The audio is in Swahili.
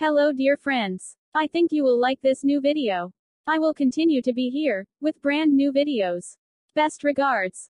Hello dear friends. I think you will like this new video. I will continue to be here, with brand new videos. Best regards.